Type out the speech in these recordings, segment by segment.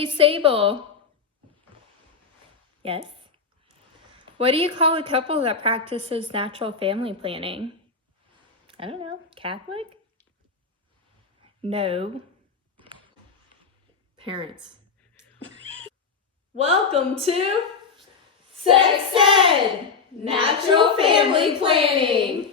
Hey, Sable, Yes. what do you call a couple that practices natural family planning? I don't know. Catholic? No. Parents. Welcome to Sex Ed, Natural Family Planning.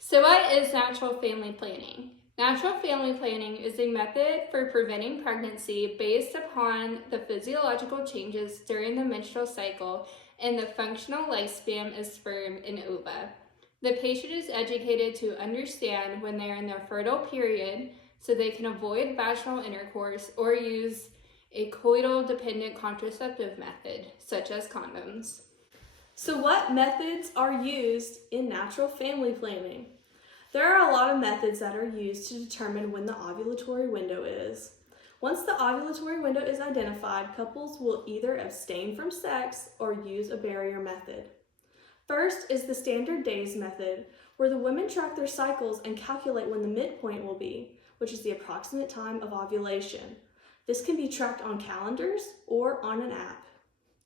So what is natural family planning? Natural family planning is a method for preventing pregnancy based upon the physiological changes during the menstrual cycle and the functional lifespan of sperm and ova. The patient is educated to understand when they're in their fertile period so they can avoid vaginal intercourse or use a coital-dependent contraceptive method, such as condoms. So, what methods are used in natural family planning? There are a lot of methods that are used to determine when the ovulatory window is. Once the ovulatory window is identified, couples will either abstain from sex or use a barrier method. First is the standard days method, where the women track their cycles and calculate when the midpoint will be, which is the approximate time of ovulation. This can be tracked on calendars or on an app.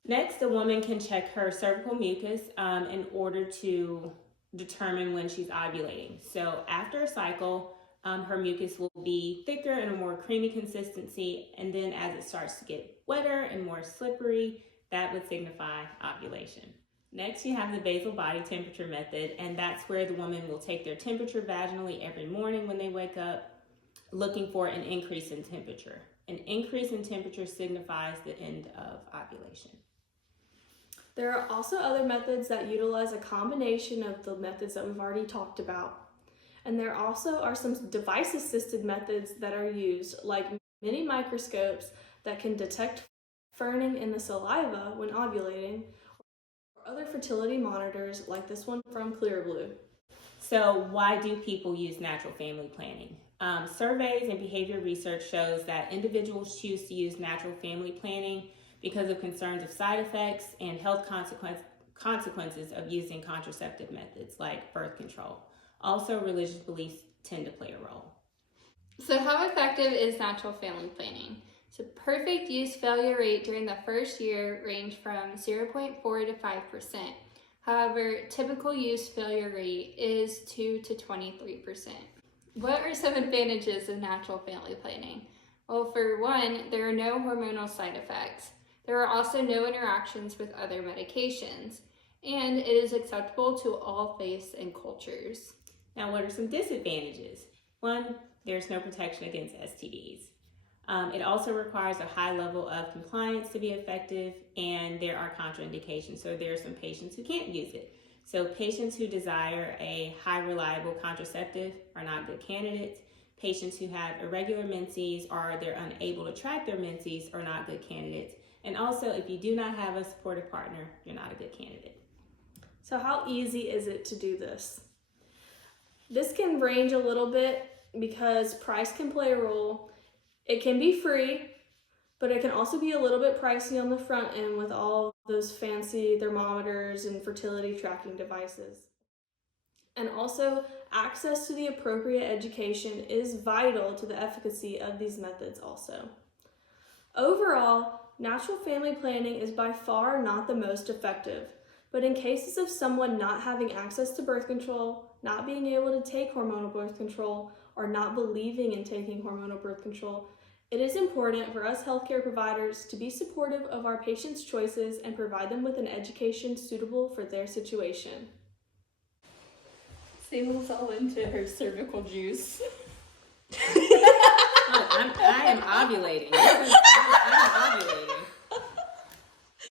Next, a woman can check her cervical mucus in order to determine when she's ovulating. So after a cycle, her mucus will be thicker and a more creamy consistency, and then as it starts to get wetter and more slippery, that would signify ovulation. Next, you have the basal body temperature method, and that's where the woman will take their temperature vaginally every morning when they wake up, looking for an increase in temperature. An increase in temperature signifies the end of ovulation. There are also other methods that utilize a combination of the methods that we've already talked about. And there also are some device-assisted methods that are used, like mini microscopes that can detect ferning in the saliva when ovulating, or other fertility monitors like this one from Clearblue. So why do people use natural family planning? Surveys and behavior research shows that individuals choose to use natural family planning because of concerns of side effects and health consequences of using contraceptive methods like birth control. Also, religious beliefs tend to play a role. So how effective is natural family planning? So perfect use failure rate during the first year range from 0.4 to 5%. However, typical use failure rate is 2 to 23%. What are some advantages of natural family planning? Well, for one, there are no hormonal side effects. There are also no interactions with other medications, and it is acceptable to all faiths and cultures. Now, what are some disadvantages? One, there's no protection against STDs. It also requires a high level of compliance to be effective, and there are contraindications. So there are some patients who can't use it. So patients who desire a high reliable contraceptive are not good candidates. Patients who have irregular menses or they're unable to track their menses are not good candidates. And also, if you do not have a supportive partner, you're not a good candidate. So how easy is it to do this? This can range a little bit because price can play a role. It can be free, but it can also be a little bit pricey on the front end with all those fancy thermometers and fertility tracking devices. And also, access to the appropriate education is vital to the efficacy of these methods also. Overall, natural family planning is by far not the most effective, but in cases of someone not having access to birth control, not being able to take hormonal birth control, or not believing in taking hormonal birth control, it is important for us healthcare providers to be supportive of our patients' choices and provide them with an education suitable for their situation. Sable's all into her cervical juice. I am ovulating. This